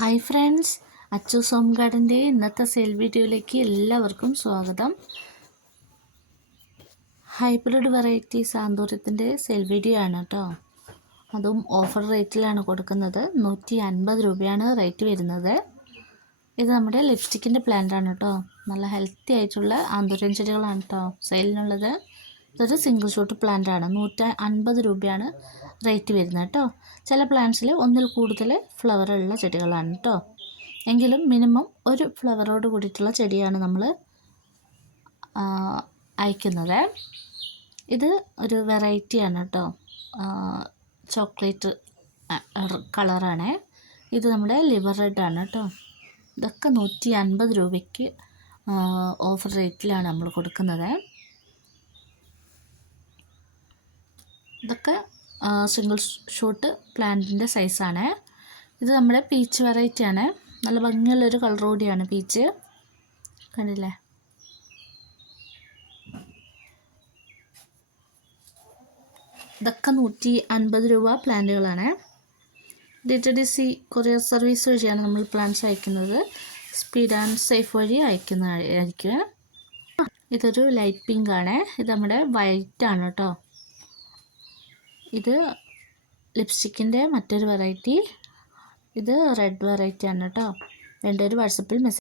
Hi friends Achu സോം ഗാർഡന്റെ ഇന്നത്തെ സെയിൽ വീഡിയോയിലേക്ക് എല്ലാവർക്കും സ്വാഗതം. ഹൈബ്രിഡ് വെറൈറ്റി സാന്തൂര്യത്തിന്റെ സെയിൽ വീഡിയോ ആണ് കേട്ടോ. അതും ഓഫർ റേറ്റിലാണ് കൊടുക്കുന്നത്. നൂറ്റി അൻപത് രൂപയാണ് റേറ്റ് വരുന്നത്. ഇത് നമ്മുടെ ലിപ്സ്റ്റിക്കിന്റെ പ്ലാന്റ് ആണ് കേട്ടോ. നല്ല ഹെൽത്തി ആയിട്ടുള്ള ആന്തൂര്യം ചെടികളാണ് കേട്ടോ സെയിലിനുള്ളത് ഇതൊരു സിംഗിൾ ഷോട്ട് പ്ലാന്റ് ആണ്. നൂറ്റി അൻപത് രൂപയാണ് റേറ്റ് വരുന്നത് കേട്ടോ. ചില പ്ലാന്റ്സിൽ ഒന്നിൽ കൂടുതൽ ഫ്ലവർ ഉള്ള ചെടികളാണ് കേട്ടോ. എങ്കിലും മിനിമം ഒരു ഫ്ലവറോട് കൂടിയിട്ടുള്ള ചെടിയാണ് നമ്മൾ അയക്കുന്നത്. ഇത് ഒരു വെറൈറ്റിയാണ് കേട്ടോ. ചോക്ലേറ്റ് കളറാണ് ഇത് നമ്മുടെ ലിവർ റെഡ് ആണ് കേട്ടോ. ഇതൊക്കെ നൂറ്റി അൻപത് രൂപയ്ക്ക് ഓഫർ റേറ്റിലാണ് നമ്മൾ കൊടുക്കുന്നത്. ഇതൊക്കെ സിംഗിൾ ഷോട്ട് പ്ലാന്റിന്റെ സൈസാണ് ഇത് നമ്മുടെ പീച്ച് വെറൈറ്റി ആണ്. നല്ല ഭംഗിയുള്ളൊരു കളർ കൂടിയാണ് പീച്ച് കണ്ടില്ലേ? ഇതൊക്കെ നൂറ്റി അൻപത് രൂപ പ്ലാന്റുകളാണ്. D T D C courier service വഴിയാണ് നമ്മൾ പ്ലാന്റ്സ് അയക്കുന്നത്. സ്പീഡ് ആൻഡ് സേഫ് വഴി അയക്കുന്നതായിരിക്കും ഇതൊരു ലൈറ്റ് പിങ്ക് ആണ്. ഇത് നമ്മുടെ വൈറ്റ് ആണ് കേട്ടോ. ഇത് ലിപ്സ്റ്റിക്കിന്റെ മറ്റൊരു വെറൈറ്റി ഇത് റെഡ് വെറൈറ്റി ആണ് കേട്ടോ വേണ്ടൊരു വാട്സപ്പിൽ മെസ്സേജ്